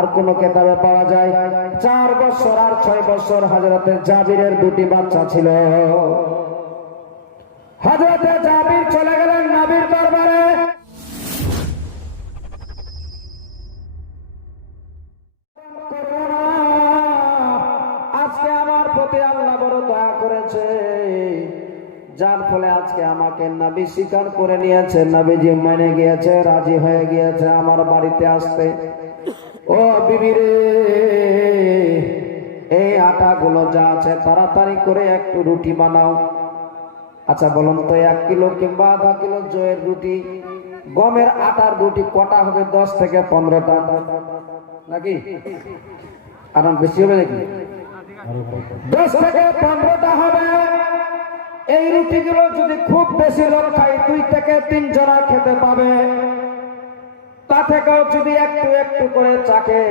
আর কোন কিতাবে পাওয়া যায় 4 বছর আর 6 বছর হযরতে জাবিরের দুটি বাচ্চা ছিল। হযরতে জাবির চলে গেলেন নবীর দরবারে। আজকে আমার প্রতি আল্লাহ বড় দয়া করেছে, যার ফলে আজকে আমাকে নবী স্বীকার করে নিয়েছে, নবীজি মেনে গিয়েছে, রাজি হয়ে গিয়েছে আমার বাড়িতে আসতে। ও বিবি রে, এই আটাগুলো যা আছে তাড়াতাড়ি করে একটু রুটি বানাও। আচ্ছা বলুন তো 1 কিলো কিংবা আধা কিলো জয়ের রুটি, গমের আটার রুটি কটা হবে? 10 থেকে 15টা নাকি? কারণ বেশি হবে নাকি? 10 থেকে 15টা হবে। এই রুটিগুলো যদি খুব বেশি লোক খায় 2 থেকে 3 জনা খেতে পাবে। তা থেকেও যদি একটু একটু করে চাকে,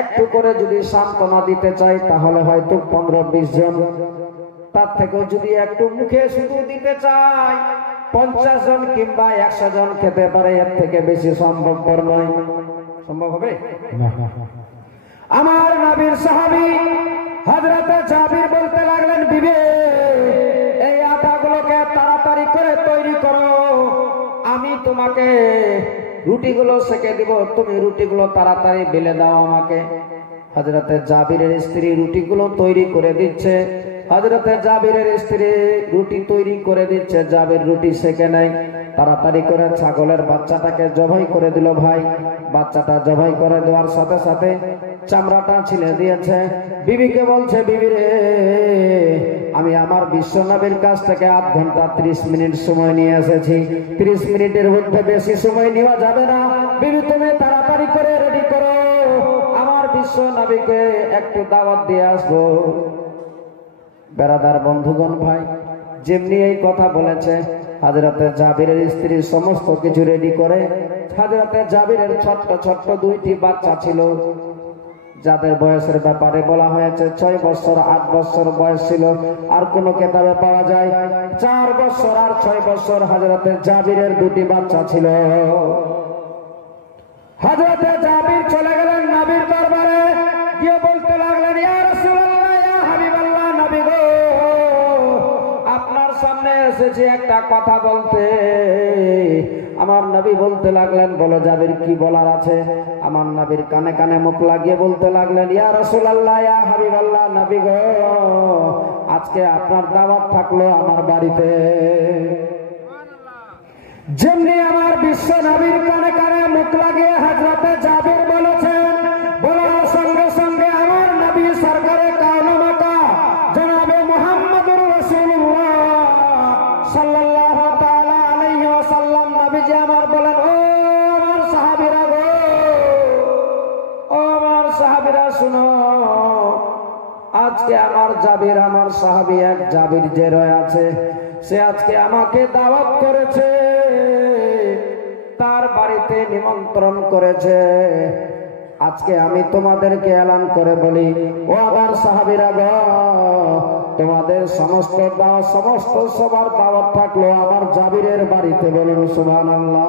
একটু করে যদি সান্ত্বনা দিতে চাই তাহলে হয়তো 15-20 জন। তার থেকেও যদি একটু মুখে শুধু দিতে চাই 50 জন কিংবা 100 জন খেতে পারে। এর থেকে বেশি সম্ভবপর নয়। সম্ভব হবে? আমার নবীর সাহাবী হযরতে জাবির বলতে লাগলেন, বিবি এই আটাগুলোকে তাড়াতাড়ি করে তৈরি করো, আমি তোমাকে রুটিগুলো সেকে দিব, তুমি রুটিগুলো তাড়াতাড়ি বেলে দাও আমাকে। হযরতে জাবিরের স্ত্রী রুটিগুলো তৈরি করে দিচ্ছে। হযরতে জাবিরের স্ত্রী রুটি তৈরি করে দিচ্ছে, জাবির রুটি সেকে নেয়। তাড়াতাড়ি করে ছাগলের বাচ্চাটাকে জবাই করে দিল। ভাই, বাচ্চাটা জবাই করে দেওয়ার সাথে সাথে চামড়াটা ছিলে দিয়েছে। বিবিকে বলছে, বিবি রে, আমি আমার বিশ্ব নবীর কাছ থেকে 8 ঘন্টা 30 মিনিট সময় নিয়ে এসেছি। 30 মিনিটের মধ্যে বেশি সময় নেওয়া যাবে না। বিবি তুমি তাড়াতাড়ি করে রেডি করো, আমার বিশ্ব নবীকে একটু দাওয়াত দিয়ে আসবো। বেরাদার বন্ধুগণ, ভাই, যেমনি এই কথা বলেছে হযরতে জাবিরের স্ত্রী সমস্ত কিছু রেডি করে। হযরতে জাবিরের ছোট্ট ছোট্ট 2টি বাচ্চা ছিল, যাদের বয়সের ব্যাপারে বলা হয়েছে 6 বছর 8 বছর বয়স ছিল। আর কোন কিতাবে পাওয়া যায় 4 বছর আর 6 বছর হযরতে জাবিরের 2টি বাচ্চা ছিল। হযরতে জাবির চলে গেলেন নবীর দরবারে, গিয়ে বলতে লাগলেন, ইয়া রাসূলুল্লাহ, ইয়া হাবিবাল্লাহ, নবী গো, আপনার সামনে এসেছি একটা কথা বলতে। আমার নবী বলতে লাগলেন, বলো জাবির, কি বলার আছে? আমার নবীর কানে কানে মুখ লাগিয়ে বলতে লাগলেন, ইয়া রাসূলুল্লাহ, ইয়া হাবিবাল্লাহ, নবী গো, আজকে আপনার দাওয়াত থাকলো আমার বাড়িতে। যেমনি আমার বিশ্ব নবীর কানে কানে মুখ লাগিয়ে হযরতে জাবির বলেছেন, বলার সঙ্গে সঙ্গে আমার নবী সরকারে কাওনা মাকা জনাবে মুহাম্মদুর রাসূলুল্লাহ সাল্লাল্লাহু তাআলা আলাইহি ওয়াসাল্লাম নবীজি আমার বলেন, ও আমার সাহাবীরা গো, ও আমার সাহাবীরা শুনো, আজকে আমার জাবির, আমার সাহাবী এক জাবির যে রয়ে আছে, সে আজকে আমাকে দাওয়াত করেছে, তার বাড়িতে নিমন্ত্রণ করেছে। আজকে আমি তোমাদেরকে এলান করে বলি, ও আমার সাহাবীরা গো, তোমাদের সমস্ত সবার দাওয়াত থাকলো আমার জাবিরের বাড়িতে। বলুন সুবহানাল্লাহ।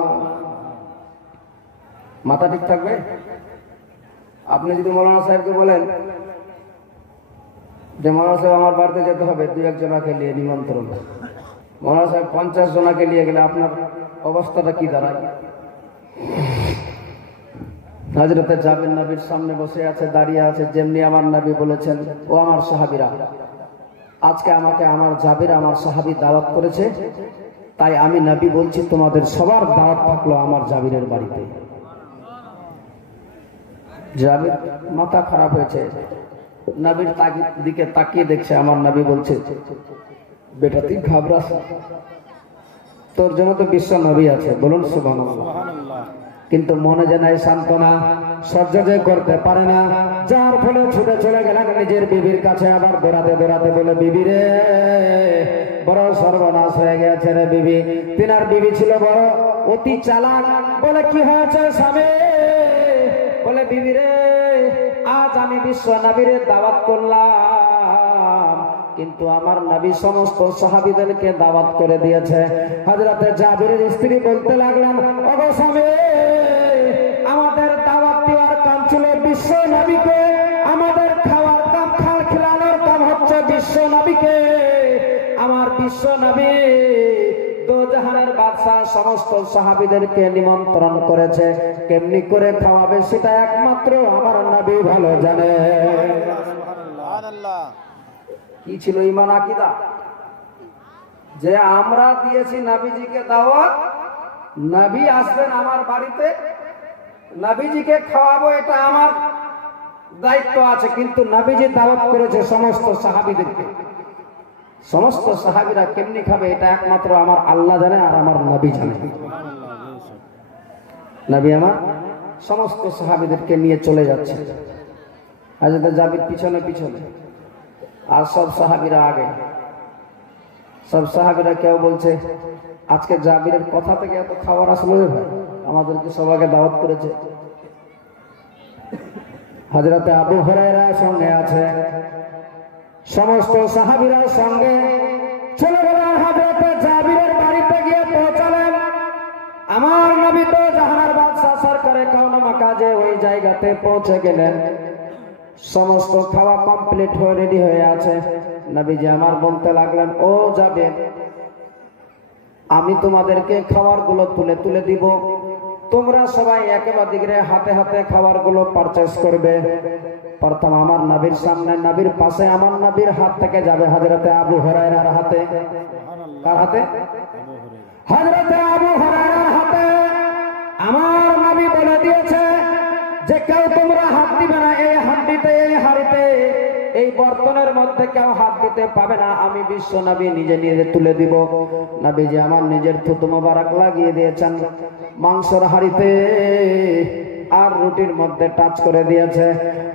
মাথা ঠিক থাকবে? আপনি যদি মৌলানা সাহেবকে বলেন যে মৌলানা সাহেব আমার বাড়িতে যেতে হবে, 2-1 জনাকে নিয়ে নিমন্ত্রণ, মৌলানা সাহেব 50 জনাকে নিয়ে গেলে আপনার অবস্থাটা কি দাঁড়ায়? হযরতে জাবির নবীর সামনে বসে আছে, দাঁড়িয়ে আছে। যেমনি আমার নবী বলেছেন, ও আমার সাহাবীরা, আজকে আমাকে আমার জাবির, আমার সাহাবী দাওয়াত করেছে, তাই আমি নবী বলছি তোমাদের সবার দাওয়াত থাকলো আমার জাবিরের বাড়িতে। জাবির মাথা খারাপ হয়েছে, নবীর দিকে তাকিয়ে দেখছে। আমার নবী বলছে, বেটা তুই ঘাবড়াস, তোর জন্য তো বিশ্ব নবী আছে। বলুন সুবহানাল্লাহ। কিন্তু মনে যে নাই সান্ত্বনা, সহ্য যে করতে পারে না, যার ফলে ছুটে চলে গেলেন নিজের বিবির কাছে। আবার দৌড়াতে দৌড়াতে বলে, বিবি রে, বড় সর্বনাশ হয়ে গেছে রে বিবি। তিনার বিবি ছিল বড় অতি চালাক। বলে, কি হয়েছে স্বামী? বলে, বিবি রে, আজ আমি বিশ্ব নবীর দাওয়াত করলাম, কিন্তু আমার নবী সমস্ত সাহাবীদেরকে দাওয়াত করে দিয়েছে। হযরতে জাবিরের স্ত্রী বলতে লাগলেন, ওগো স্বামী, আমাদের দাওয়াত দেওয়ার কাম বিশ্ব নবীকে, আমাদের খাওয়ার কাম খিলানোর কাম হচ্ছে বিশ্ব নবীকে। আমার বিশ্ব নবী দোজাহানের বাদশাহ সমস্ত সাহাবীদেরকে নিমন্ত্রণ করেছে, কেমনি করে খাওয়াবে সেটা একমাত্র আমার নবী ভালো জানে। কি ছিল ঈমান আকীদা? যে আমরা দিয়েছি নবীজিকে দাওয়াত, নবী আসবেন আমার বাড়িতে, নবীজিকে খাওয়াবো, এটা আমার দায়িত্ব আছে। কিন্তু নবীজি দাওয়াত করেছে সমস্ত সাহাবীদেরকে, সমস্ত সাহাবীরা কেমনি খাবে এটা একমাত্র আমার আল্লাহ জানে আর আমার নবী জানে। নবী আমার সমস্ত সাহাবীদেরকে নিয়ে চলে যাচ্ছে, হযরত জাবির পিছনে পিছনে, আর সব সাহাবীরা আগে। সব সাহাবীরা কেউ বলছে আজকে জাবিরের কথা থেকে এত খাবার আসলো রে ভাই, আমাদেরকে সবাইকে দাওয়াত করেছে। হযরত আবু হুরায়রা সঙ্গে আছে, সমস্ত সাহাবীরা সঙ্গে চলে গেলেন। হযরত জাবিরের বাড়িতে গিয়ে পৌঁছালেন। আমার নবী তো জাহানের বাদশা সরকারে কাউনা মাকাজে ওই জায়গাতে পৌঁছে গেলেন। সমস্ত খাওয়া কমপ্লিট হয়ে রেডি হয়ে আছে। নবীজি আমার বলতে লাগলেন, ও জাবির, আমি তোমাদেরকে খাবারগুলো তুলে তুলে দিব, তোমরা সবাই একেবারে হাতে হাতে খাবারগুলো পারচেজ করবে। প্রথম আমার নবীর সামনে, নবীর পাশে আমার নবীর হাত থেকে যাবে হযরতে আবু হুরায়রার হাতে। কার হাতে? হযরতে আবু হুরায়রার হাতে। আমার নবী বলে দিয়েছে যে কেউ তোমরা হাত দিবে না, এই হাঁড়িতে, এই হাঁড়িতে, এই বর্তনের মধ্যে কেউ হাত দিতে পাবে না, আমি বিশ্ব নবী নিজে নিজে তুলে দিব। নবীজি আমার নিজের থুতু মোবারক লাগিয়ে দিয়েছেন মাংসের হাঁড়িতে, আর রুটির মধ্যে টাচ করে দিয়েছে।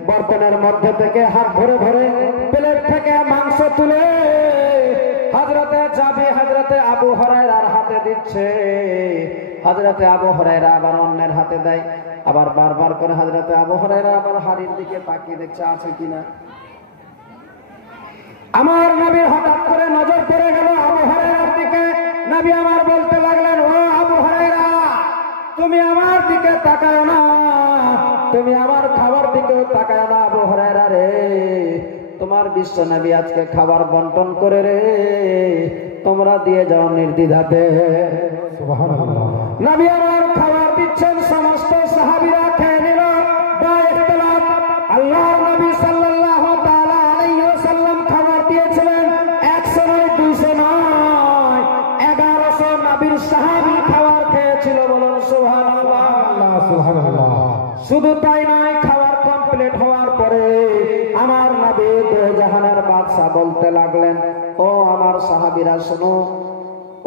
বর্তনের মধ্যে থেকে হাত ভরে ভরে প্লেট থেকে মাংস তুলে হযরতে জাবির, হযরতে আবু হুরায়রার হাতে দিচ্ছে। হযরতে আবু হুরায়রা আবার অন্যের হাতে দেয়, আবার বারবার করে হযরতে আবু হুরায়রা আবার হাড়ির দিকে তাকিয়ে দেখছে আছে কিনা। আমার নবীর হঠাৎ করে নজর পড়ে গেল আবু হুরায়রার দিকে। নবী আমার বলতে লাগলেন, ও আবু হুরায়রা, তুমি আমার দিকে তাকাও না, তুমি আমার খাবার দিকেও তাকাও না। আবু হুরায়রা রে, তোমার বিশ্ব নবী আজকে খাবার বন্টন করে রে, তোমরা দিয়ে যাও নির্দ্বিধাতে। সুবহানাল্লাহ। নবী আমার খাবার দিচ্ছেন, সমস্ত সাহাবীরা খেয়ে নিল। বা ইখতিলাফ, আল্লাহর নবী সাল্লাল্লাহু তাআলা আলাইহি ওয়াসাল্লাম খাবার দিয়েছিলেন 100 নয়, 200 নয়, 1100 নবীর সাহাবী খাবার খেয়েছিল। বলুন সুবহানাল্লাহ। সুবহানাল্লাহ। শুধু তাই নয়, খাবার কমপ্লিট হওয়ার পরে আমার নবী দোজাহানের বাদশা বলতে লাগলেন, ও আমার সাহাবীরা শোনো,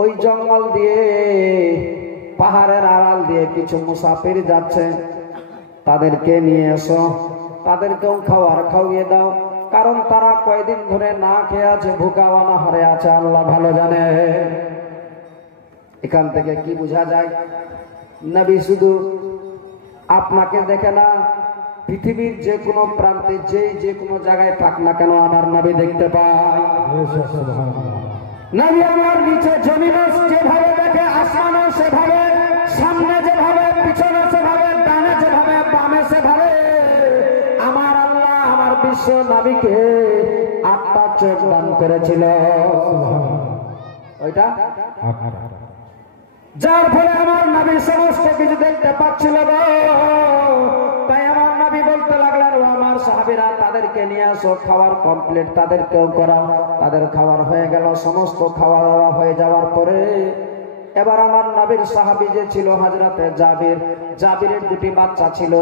ওই জঙ্গল দিয়ে, পাহাড়ের আড়াল দিয়ে কিছু মুসাফির যাচ্ছে, তাদেরকে নিয়ে এসো, তাদেরকেও খাবার খাওয়িয়ে দাও, কারণ তারা কয়দিন ধরে না খেয়ে আছে, ভুকা অনাহারে আছে, আল্লাহ ভালো জানে। এখান থেকে কি বোঝা যায়? নবী শুধু আপনাকে দেখে না, পৃথিবীর যে কোনো প্রান্তে যে কোনো জায়গায় থাক না কেন আমার নবী দেখতে পায়। নবী আমার নিচে জমিনে যেভাবে দেখে, আসমানও সেভাবে, সামনে যেভাবে, পিছনে সেভাবে, ডানে যেভাবে, বামে সেভাবে। আমার আল্লাহ আমার বিশ্ব নবীকে 8টা চোখ দান করেছিল। ওইটা যার ফলে আমার নবী সমস্ত কিছু দেখতে পাচ্ছিল। তাই আমার নবী বলতে লাগলেন, ও আমার সাহাবীরা, তাদেরকে নিয়ে আসো, খাওয়ার কমপ্লিট, তাদেরকেও করাও। তাদের খাবার হয়ে গেল। সমস্ত খাওয়া দাওয়া হয়ে যাওয়ার পরে এবার আমার নবীর সাহাবী যে ছিল হযরতে জাবির, জাবিরের 2টি বাচ্চা ছিল।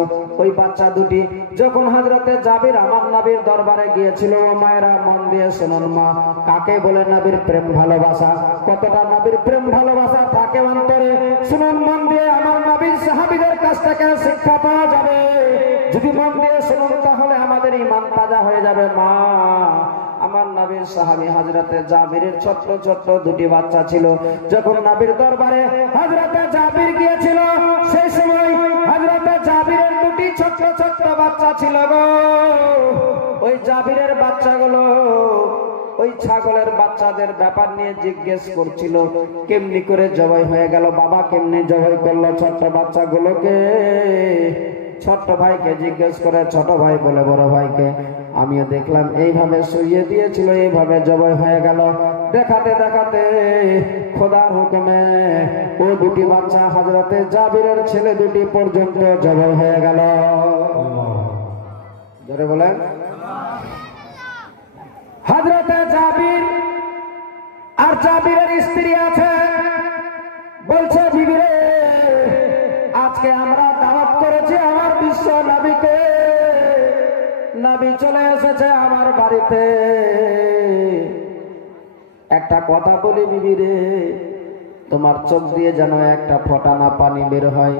ওই বাচ্চা 2টি যখন হযরতে জাবির আমার নবীর দরবারে গিয়েছিল, ও মায়েরা মন দিয়ে শুনুন মা, কাকে বলে নবীর প্রেম ভালোবাসা, কতটা নবীর প্রেম ভালোবাসা থাকে অন্তরে, শুনুন মন দিয়ে। আমার নবীর সাহাবীদের কাছ থেকে শিক্ষা পাওয়া যাবে। যদি মন দিয়ে শুনুন তাহলে আমাদের ঈমান তাজা হয়ে যাবে। মা, আমার নবীর সাহাবী হযরতে জাবিরের ছোট্ট ছোট্ট 2টি বাচ্চা ছিল। যখন নবীর দরবারে হযরতে জাবির গিয়েছিল, সেই সময় হযরতে জাবিরের 2টি ছোট্ট ছোট্ট বাচ্চা ছিল গো। ওই জাবিরের বাচ্চাগুলো ওই ছাগলের বাচ্চাদের ব্যাপার নিয়ে জিজ্ঞেস করছিল, কেমনি করে জবাই হয়ে গেল বাবা, কেমনি জবাই করলো ছোট্ট বাচ্চাগুলোকে। ছোট্ট ভাইকে জিজ্ঞেস করে, ছোট ভাই বলে বড় ভাইকে, আমিও দেখলাম এইভাবে শুইয়ে দিয়েছিল, এইভাবে জবাই হয়ে গেল। দেখাতে দেখাতে খোদার হুকুমে ও দুটি বাচ্চা হযরতে জাবিরের ছেলে দুটি পর্যন্ত জবাই হয়ে গেল। জোরে বলেন। হযরতে জাবির আর জাবিরের স্ত্রী আছে, বলছে বিবি রে, আজকে আমরা দাওয়াত করেছি আমার বিশ্ব নবীকে, নবী চলে এসেছে আমার বাড়িতে। একটা কথা বলি বিবি রে, তোমার চোখ দিয়ে যেন একটা ফোঁটা না পানি বের হয়,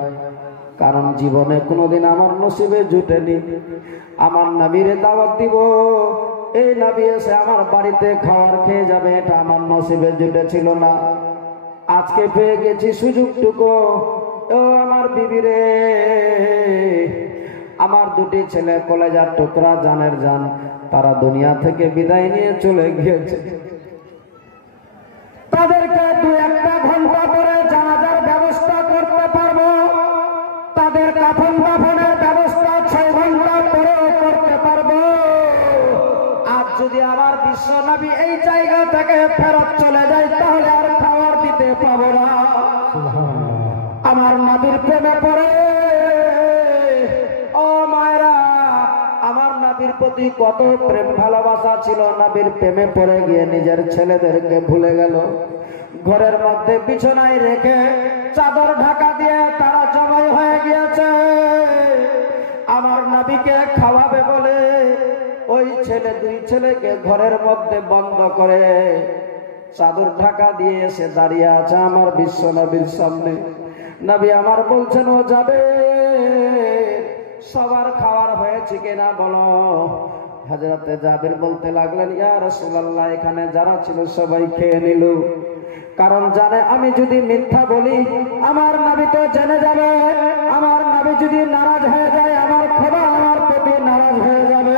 কারণ জীবনে কোনোদিন আমার নসিবে জুটেনি। আমার নবীরে দাওয়াত দিব, এই নবী এসে আমার বাড়িতে খাবার খেয়ে যাবে, এটা আমার নসিবে জুটেছিল না। আজকে পেয়ে গেছি সুযোগটুকু। ও আমার বিবি রে, আমার দুটি ছেলে কলেজার টুকরা, জানের জান, তারা দুনিয়া থেকে বিদায় নিয়ে চলে গিয়েছে। তাদেরকে 2-1 ঘন্টা করে জানাজার ব্যবস্থা করতে পারবো, তাদের কাফন দাফনের ব্যবস্থা 6 ঘন্টা পরে করতে পারবো। আর যদি আমার বিশ্ব নবী এই জায়গা থেকে ফেরত চলে যায়, তাহলে আর খাবার দিতে পাবো না। আমার নবীর প্রেমে পড়ে ও মায়েরা, আমার নবীর প্রতি কত প্রেম ভালোবাসা ছিল, নবীর প্রেমে পড়ে গিয়ে নিজের ছেলেদেরকে ভুলে গেল। ঘরের মধ্যে বিছানায় রেখে চাদর ঢাকা দিয়ে তারা জবাই হয়ে গিয়েছে। আমার নবীকে খাওয়াবে বলে ওই দুই ছেলেকে ঘরের মধ্যে বন্ধ করে চাদর ঢাকা দিয়ে এসে দাঁড়িয়ে আছে আমার বিশ্ব নবীর সামনে। নবী আমার বলছেন, ও যাবে, সবার খাওয়ার হয়েছে কিনা বলো। হযরতে জাবির বলতে লাগলেন, ইয়া রাসূলুল্লাহ, এখানে যারা ছিল সবাই খেয়ে নিল, কারণ জানে আমি যদি মিথ্যা বলি আমার নবী তো জেনে যাবে, আমার নবী যদি নারাজ হয়ে যায় আমার খোদা আমার প্রতি নারাজ হয়ে যাবে,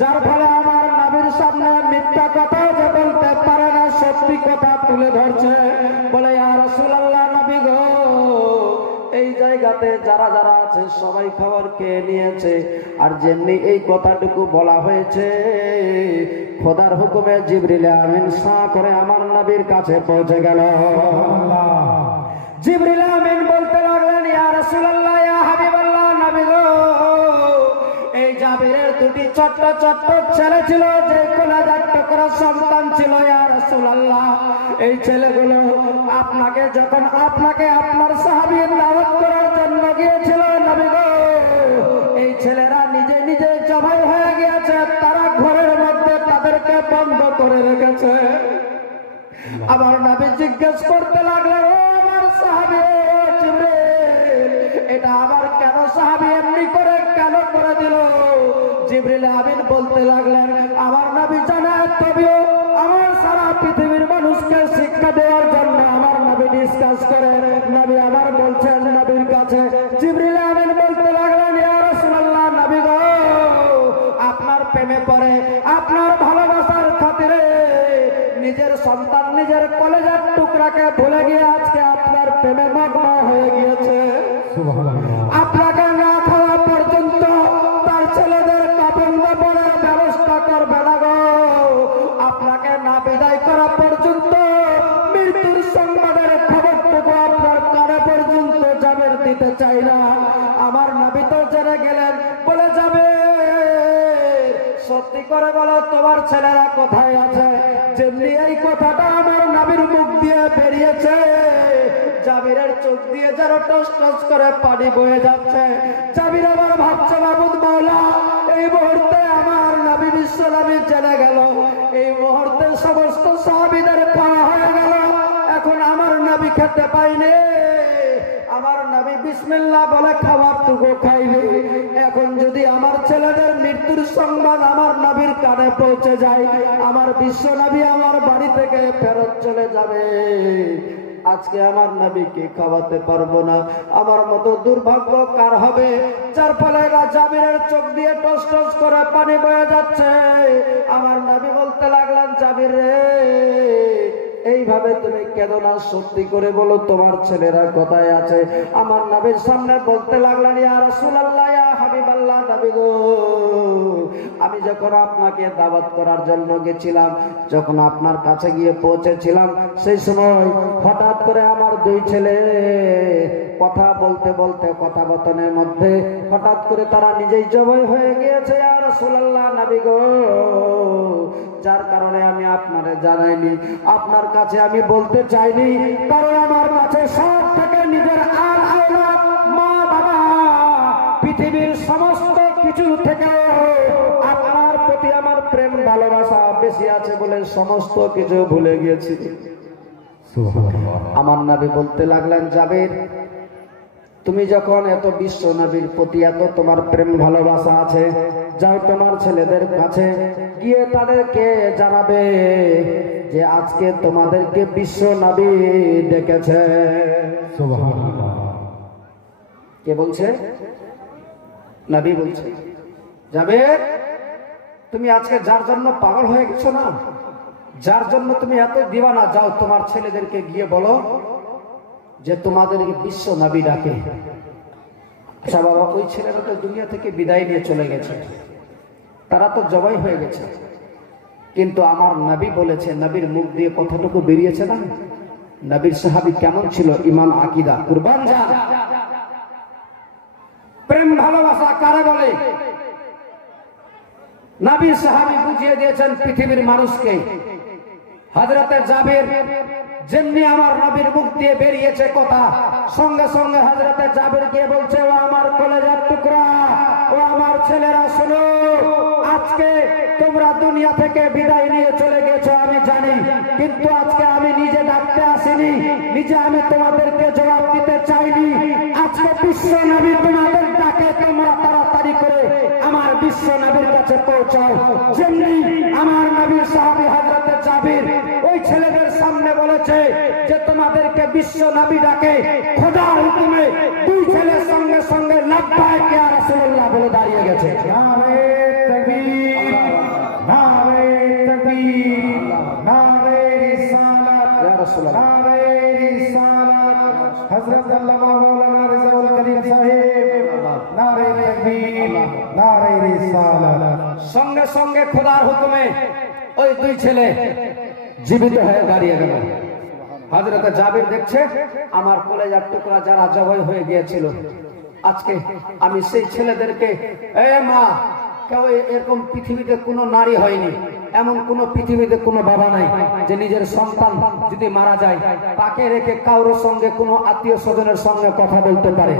যার ফলে আমার নবীর সামনে মিথ্যা কথা যে বলতে পারে না, সত্যি কথা তুলে ধরছে। বলে, ইয়া রাসূলুল্লাহ, নবী গো, এই জায়গাতে যারা যারা আছে সবাই খাবার খেয়ে নিয়েছে। আর যেমনি এই কথাটুকু বলা হয়েছে, খোদার হুকুমে জিবরিল আমিন সাঁ করে আমার নবীর কাছে পৌঁছে গেল। জিবরিল আমিন বলতে লাগলেন, ইয়া রাসূলুল্লাহ, ইয়া হাবিবাল্লাহ, নবী গো, এই জাবিরের দুটি ছোট্ট ছোট্ট ছেলে ছিল, যে কলেজার টুকরা সন্তান ছিল, ইয়া রাসূলুল্লাহ, এই ছেলেগুলো আপনাকে যখন আপনার সাহাবীর দাওয়াত করার জন্য গিয়েছিল, নবী গো, এই ছেলেরা নিজে নিজে জবাই হয়ে গিয়েছে, তারা ঘরের মধ্যে তাদেরকে বন্ধ করে রেখেছে। আমার নবী জিজ্ঞেস করতে লাগলেন, ও আমার সাহাবী, ও জিবরিল, এটা আবার কেন সাহাবী এমনি করে কেন করে দিল? জিবরিল আমিন বলতে লাগলেন, আমার নবী জানে, তবেও আমার সারা পৃথিবীর মানুষকে শিক্ষা দেওয়ার জন্য আমার নবী ডিসকাস করে। নবী আমার বলছেন নবীর কাছে, জিবরিল আমিন বলতে লাগলেন, ইয়া রাসূলুল্লাহ, নবী গো, আপনার প্রেমে পড়ে আপনার ভালোবাসার খাতিরে নিজের সন্তান, নিজের কলেজার টুকরাকে ভুলে গিয়ে আজকে আপনার প্রেমে মগ্ন হয়ে গিয়েছে। আপনাকে না খাওয়া পর্যন্ত তার ছেলেদের কাপড় কাপড়ের ব্যবস্থা করবে না গো। আপনাকে না বিদায় করা পর্যন্ত মৃত্যুর সংবাদের খবরটুকু আপনার কানে পর্যন্ত জাবের দিতে চাই না। আমার নবী তো জেনে গেলেন, বলে যাবে, সত্যি করে বলো তোমার ছেলেরা কোথায় আছে? যেমনি এই কথাটা আমার নবীর মুখ দিয়ে বেরিয়েছে, জাবিরের চোখ দিয়ে যেন টস টস করে পানি বয়ে যাচ্ছে। জাবির আবার ভাবছে, মাবুদ মাওলা, এই মুহূর্তে আমার নবী বিশ্ব নবী জেনে গেল, এই মুহূর্তে সমস্ত সাহাবীদের খাওয়া হয়ে গেল, এখন আমার নবী খেতে পাইনি, আমার নবী বিসমিল্লাহ বলে খাবারটুকু খাইনি। এখন যদি আমার ছেলেদের মৃত্যুর সংবাদ আমার নবীর কানে পৌঁছে যায়, আমার বিশ্ব নবী আমার বাড়ি থেকে ফেরত চলে যাবে, আজকে আমার নবীকে খাওয়াতে পারবো না। আমার মতো দুর্ভাগ্য কার হবে? যার ফলে জাবিরের চোখ দিয়ে টস টস করে পানি বয়ে যাচ্ছে। আমার নবী বলতে লাগলেন, জাবির রে, এইভাবে তুমি কেঁদো না, সত্যি করে বলো তোমার ছেলেরা কোথায় আছে? আমার নবীর সামনে বলতে লাগলেন, ইয়া রাসূলুল্লাহ, ইয়া হাবিবাল্লাহ, নবী গো, আমি যখন আপনাকে দাওয়াত করার জন্য গেছিলাম, যখন আপনার কাছে গিয়ে পৌঁছেছিলাম, সেই সময় হঠাৎ করে আমার দুই ছেলে কথা বলতে বলতে কথাবতনের মধ্যে হঠাৎ করে তারা নিজেই জবাই হয়ে গিয়েছে ইয়া রাসূলুল্লাহ, নবী গো, যার কারণে আমি আপনারে জানাইনি, আপনার কাছে আমি বলতে চাইনি, কারণ আমার কাছে সব থেকে নিজের আর আওলাদ, মা বাবা, পৃথিবীর সমস্ত কিছু থেকে আপনার প্রতি আমার প্রেম ভালোবাসা বেশি আছে বলে সমস্ত কিছু ভুলে গিয়েছি। আমার নবী বলতে লাগলেন, জাবির, তুমি যখন এত বিশ্ব নবীর প্রতি এত তোমার প্রেম ভালোবাসা আছে, যাও তোমার ছেলেদের কাছে গিয়ে তাদেরকে জানাবে যে আজকে তোমাদেরকে বিশ্ব নবী ডেকেছে। সুবহানাল্লাহ। কে বলছে? নবী বলছে, যাবে, তুমি আজকে যার জন্য পাগল হয়ে গেছো না, যার জন্য তুমি এত দিওয়ানা, যাও তোমার ছেলেদেরকে গিয়ে বলো যে তোমাদেরকে বিশ্ব নবী ডাকে। আচ্ছা বাবা, ওই ছেলেরা তো দুনিয়া থেকে বিদায় নিয়ে চলে গেছে, তারা তো জবাই হয়ে গেছে, কিন্তু আমার নবী বলেছে, নবীর মুখ দিয়ে কথাটুকু বেরিয়েছে না, নবীর সাহাবী কেমন ছিল, ঈমান আকীদা, কুরবান যান। প্রেম ভালোবাসা কারে বলে? নবীর সাহাবী বুঝিয়ে দিয়েছেন পৃথিবীর মানুষকে। হযরতে জাবির যেমনি আমার নবীর মুখ দিয়ে বেরিয়েছে কথা, সঙ্গে সঙ্গে হযরতে জাবির গিয়ে বলছে, ও আমার কলেজার টুকরা, ও আমার ছেলেরা, শোনো, আজকে তোমরা দুনিয়া থেকে বিদায় নিয়ে চলে গেছো আমি জানি, কিন্তু আজকে আমি নিজে ডাকতে আসিনি, নিজে আমি তোমাদেরকে জবাব দিতে চাইনি। আজকে বিশ্ব নবী তোমাদের ডাকে, তোমরা তাড়াতাড়ি করে আমার বিশ্ব নবীর কাছে পৌঁছাও। যেমনি আমার নবীর সাহাবী হযরতে জাবির ওই ছেলেদের সামনে বলেছে যে তোমাদেরকে বিশ্ব নবী ডাকে, খোদার হুকুমে দুই ছেলের সঙ্গে সঙ্গে লাব্বাইক ইয়া রাসূলুল্লাহ বলে দাঁড়িয়ে গেছে। নারে তাকবীর, নারে তাকবীর, নারে রিসালাত, ইয়া রাসূলুল্লাহ, নারে রিসালাত, হযরত আল্লামা মাওলানা রিজাউল করিম সাহেব, নারে তাকবীর, নারে রিসালাত। সঙ্গে সঙ্গে খোদার হুকুমে ওই দুই ছেলে জীবিত হয়ে দাঁড়িয়ে গেল। হযরতে জাবির দেখছে আমার কলেজার টুকরা যারা জবাই হয়ে গিয়েছিল, আজকে আমি সেই ছেলেদেরকে, এ মা, কেউ এরকম পৃথিবীতে কোনো নারী হয়নি, এমন কোন পৃথিবীতে কোনো বাবা নাই যে নিজের সন্তান যদি মারা যায় তাকে রেখে কারোর সঙ্গে কোনো আত্মীয় স্বজনের সঙ্গে কথা বলতে পারে?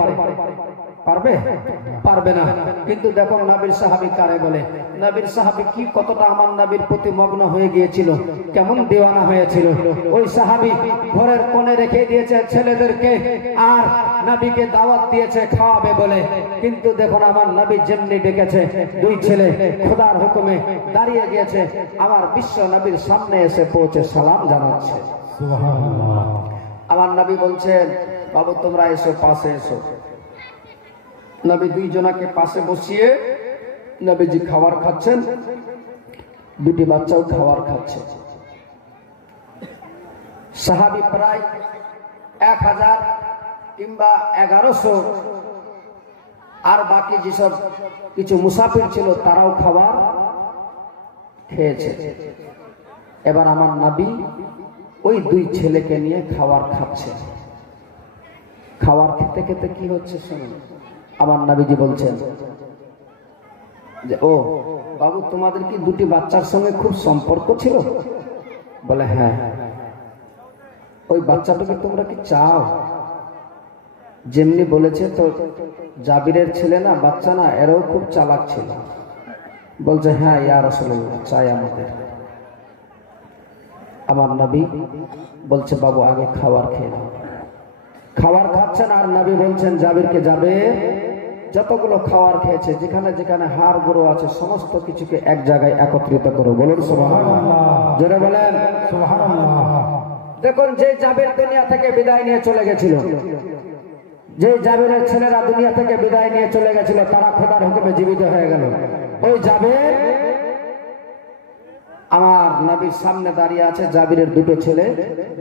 পারবে? পারবে না। কিন্তু দেখো নবীর সাহাবী কারে বলে, নবীর সাহাবী কি কতটা আমার নবীর প্রতি মগ্ন হয়ে গিয়েছিল, কেমন দেওয়ানা হয়েছিল। ওই সাহাবী ঘরের কোণে রেখে দিয়েছে ছেলেদেরকে, আর নবীকে দাওয়াত দিয়েছে খাওয়াবে বলে, কিন্তু দেখুন আমার নবী যেমনি ডেকেছে, দুই ছেলে খোদার হুকুমে দাঁড়িয়ে গিয়েছে, আমার বিশ্ব নবীর সামনে এসে পৌঁছে সালাম জানাচ্ছে। সুবহানাল্লাহ। আমার নবী বলছেন, বাবু তোমরা এসো, পাশে এসো। নবী দুইজনাকে পাশে বসিয়ে নবীজি খাবার খাচ্ছেন, দুটি বাচ্চাও খাবার খাচ্ছে। সাহাবী প্রায় 1000 কিংবা 1100, আর বাকি যেসব কিছু মুসাফির ছিল তারাও খাবার খেয়েছে। এবার আমার নবী ওই দুই ছেলেকে নিয়ে খাবার খাচ্ছে। খাবার খেতে খেতে কি হচ্ছে শুনুন। আমার নবীজি বলছেন যে, ও বাবু, তোমাদের কি দুটি বাচ্চার সঙ্গে খুব সম্পর্ক ছিল? বলে হ্যাঁ। ওই বাচ্চাটাকে তোমরা কি চাও? যেমনি বলেছে তো, জাবিরের ছেলে না, বাচ্চা না, এরাও খুব চালাক ছিল। বলছে হ্যাঁ ইয়া রাসূলুল্লাহ, চাই আমাদের। আমার নবী বলছে, বাবু আগে খাবার খেয়ে নাও। খাবার খাচ্ছেন আর নবী বলছেন জাবিরকে, যাবে, যতগুলো খাবার খেয়েছে, যেখানে যেখানে হাড় গুঁড়ো আছে সমস্ত কিছুকে এক জায়গায় একত্রিত করো। বলুন সুবহানাল্লাহ, জোরে বলেন সুবহানাল্লাহ। দেখুন, যে জাবির দুনিয়া থেকে বিদায় নিয়ে চলে গেছিল, যে জাবিরের ছেলেরা দুনিয়া থেকে বিদায় নিয়ে চলে গেছিল, তারা খোদার হুকুমে জীবিত হয়ে গেল। ওই জাবির আমার নবীর সামনে দাঁড়িয়ে আছে জাবিরের দুটো ছেলে,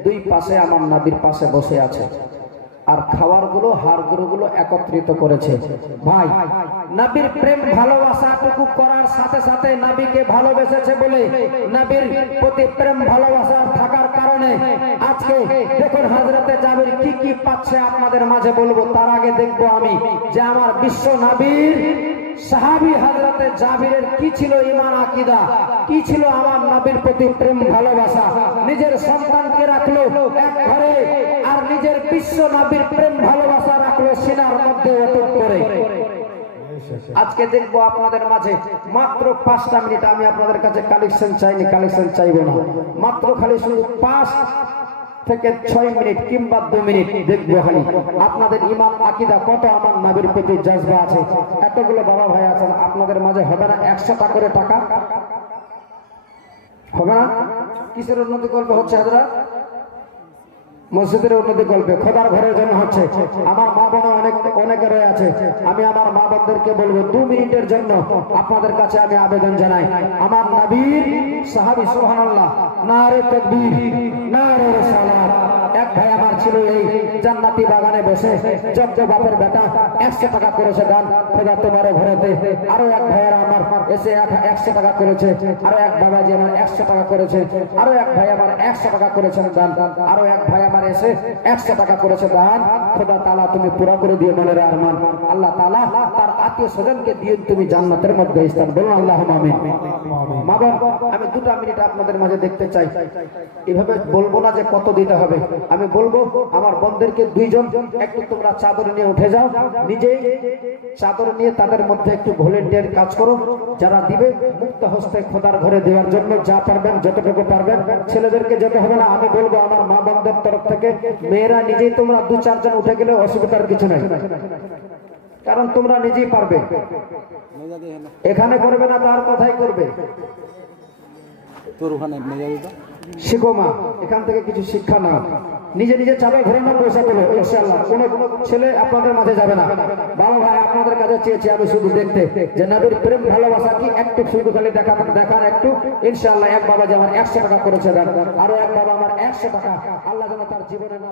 দুই পাশে আমার নবীর পাশে বসে আছে, আর খাওয়ারগুলো হাড়গুলো একত্রিত করেছে। ভাই, নবীর প্রেম ভালোবাসাটুকু করার সাথে সাথে নবীকে ভালোবেসেছে বলে, নবীর প্রতি প্রেম ভালোবাসা থাকার কারণে আজকে দেখুন হযরতে জাবির কি কি পাচ্ছে আপনাদের মাঝে বলবো। তার আগে দেখবো আমি যে আমার বিশ্ব নবীর সাহাবী হযরতে জাবিরের কি ছিল ঈমান আকীদা, কি ছিল আমার নবীর প্রতি প্রেম ভালোবাসা। নিজের সন্তানকে রাখলো এক ঘরে, আর নিজের বিশ্ব নবীর প্রেম ভালোবাসা রাখলো সিনার মধ্যে অটুট করে। আজকে দেখবো আপনাদের মাঝে মাত্র 5টা মিনিট। আমি আপনাদের কাছে কালেকশন চাইনি, কালেকশন চাইবো না, মাত্র খালি শুধু 5 থেকে 6 মিনিট কিংবা 2 মিনিট দেখবো খালি আপনাদের ঈমান আকীদা কত আমার নবীর প্রতি জজবা আছে। এতগুলো বাবা ভাই আছেন, আপনাদের মাঝে হবে না 100 টাকা করে টাকা হবে না? কিসের উন্নতি গল্প হচ্ছে হাজরা? মসজিদের উন্নতি গল্পে, খোদার ঘরের জন্য হচ্ছে। আমার মা বোন অনেকে রয়ে আছে, আমি আমার মা বোনদেরকে বলবো 2 মিনিটের জন্য আপনাদের কাছে আমি আবেদন জানাই। আমার নবীর সাহাবী, সুবহানাল্লাহ, নারে তাকবীর, নারে রিসালাত। এক ভাই আমার ছিল এই জান্নাতি বাগানে বসে, যোগ্য বাপের বেটা, 100 টাকা করেছে দান, খোদা তোমার ঘরেতে। আরো এক ভাইয়েরা আমার এসে 100 টাকা করেছে, আরো এক বাবাজি আমার 100 টাকা করেছে, আরো এক ভাই আমার 100 টাকা করেছেন দান, আরো এক ভাই আমার এসে 100 টাকা করেছে দান। খোদা তাআলা তুমি পুরো করে দিয়ে মনের আরমান, আল্লাহ তাআলা তার আত্মীয় স্বজনকে দিয়ে তুমি জান্নাতের মধ্যে স্থান, বলুন আল্লাহুম্মা আমিন। মা বোন, আমি 2টা মিনিট আপনাদের মাঝে দেখতে চাই। এভাবে বলবো না যে কত দিতে হবে, আমি বলবো আমার বোনদেরকে 2 জন একটু তোমরা চাদর নিয়ে উঠে যাও, নিজেই চাদর নিয়ে তাদের মধ্যে একটু ভলেন্টিয়ার কাজ করো। যারা দিবে মুক্ত হস্তে খোদার ঘরে দেওয়ার জন্য যা পারবেন যতটুকু পারবেন, ছেলেদেরকে যেতে হবে না। আমি বলবো আমার মা বোনদের তরফ থেকে, মেয়েরা নিজেই তোমরা 2-4 জন উঠে গেলে অসুবিধার কিছু নাই, কারণ তোমরা নিজেই পারবে। এখানে করবে না, তার কথাই করবে। তোর ওখানে শিখো মা, এখান থেকে কিছু শিক্ষা নাও, নিজে নিজে চাবে ঘোরানো পয়সা পেলো ইনশাআল্লাহ। কোনো ছেলে আপনাদের মাঝে যাবে না। বাবা ভাই, আপনাদের কাছে চেয়েছি আমি শুধু দেখতে যে নবীর প্রেম ভালোবাসা কি, একটু শুধু খালি দেখার একটু। ইনশাআল্লাহ এক বাবা যে আমার 100 টাকা করেছে দান, আরো এক বাবা আমার 100 টাকা, আল্লাহ যেন তার জীবনে না